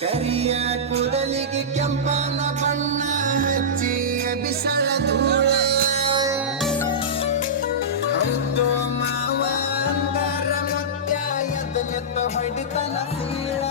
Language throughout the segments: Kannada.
ಕರಿಯ ಕೂದಲಿಗೆ ಕೆಂಪನ ಬಣ್ಣ ಹಚ್ಚಿ ಬಿಸಳ ಧೂಳ. ಹೌದು ಮಾವ ಅಂತರ ಮುತ್ಯ ಎದ್ದು ಹೊಡಿತನ ಸೀಳ.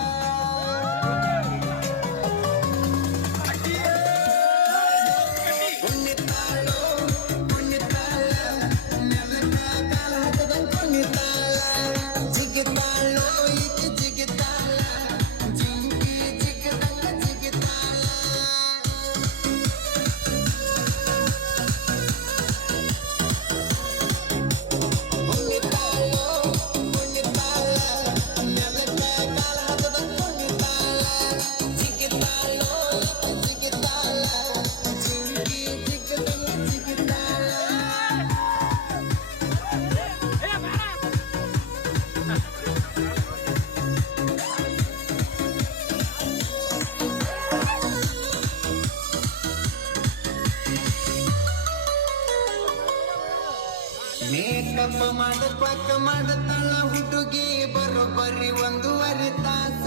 ಮೇಕಪ್ ಮಾಡ ಪಾಕ ಮಾಡತಾಳ ಹುಡುಗಿ ಬರೋಬ್ಬರಿ ಒಂದೂವರೆ ತಾಸ.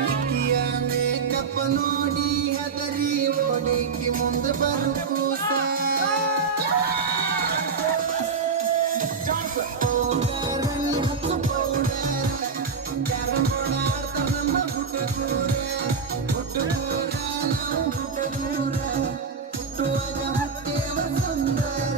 ನಿಕ್ಕಿಯ ಮೇಕಪ್ ನೋಡಿ ಹದರಿ ಓಡಿಕ್ಕಿ ಮುಂದೆ ಬರು Ananda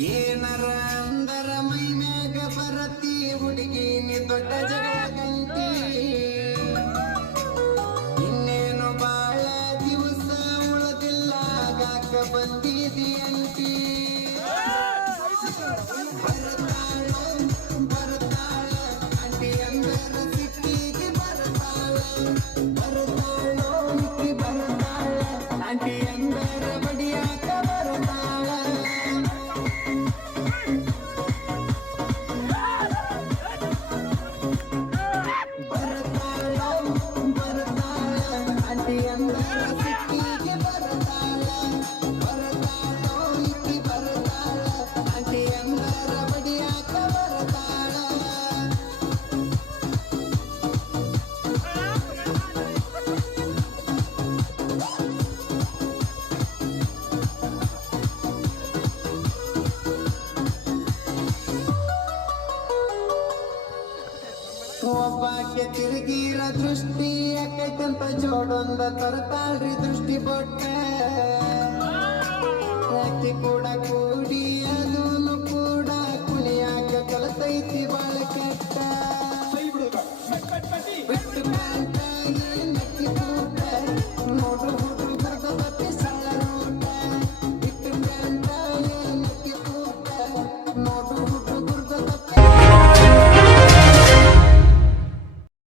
ಏನರ ಅಂದರ ಮೈ ಮ್ಯಾಗ ಬರತಿ ಹುಡುಗಿನಿ ದೊಡ್ಡ ಜಗಳ ಗಂಟಿ. ಆಕೆ ತಿರುಗಿರ ದೃಷ್ಟಿ ಯಾಕೆ ಕೆಂಪ ಜೋಡೊಂದ ತರತಾಳ್ರಿ ದೃಷ್ಟಿ ಬಟ್ಟೆ. ಆಕೆ ಕೂಡ ಕೂಡಿ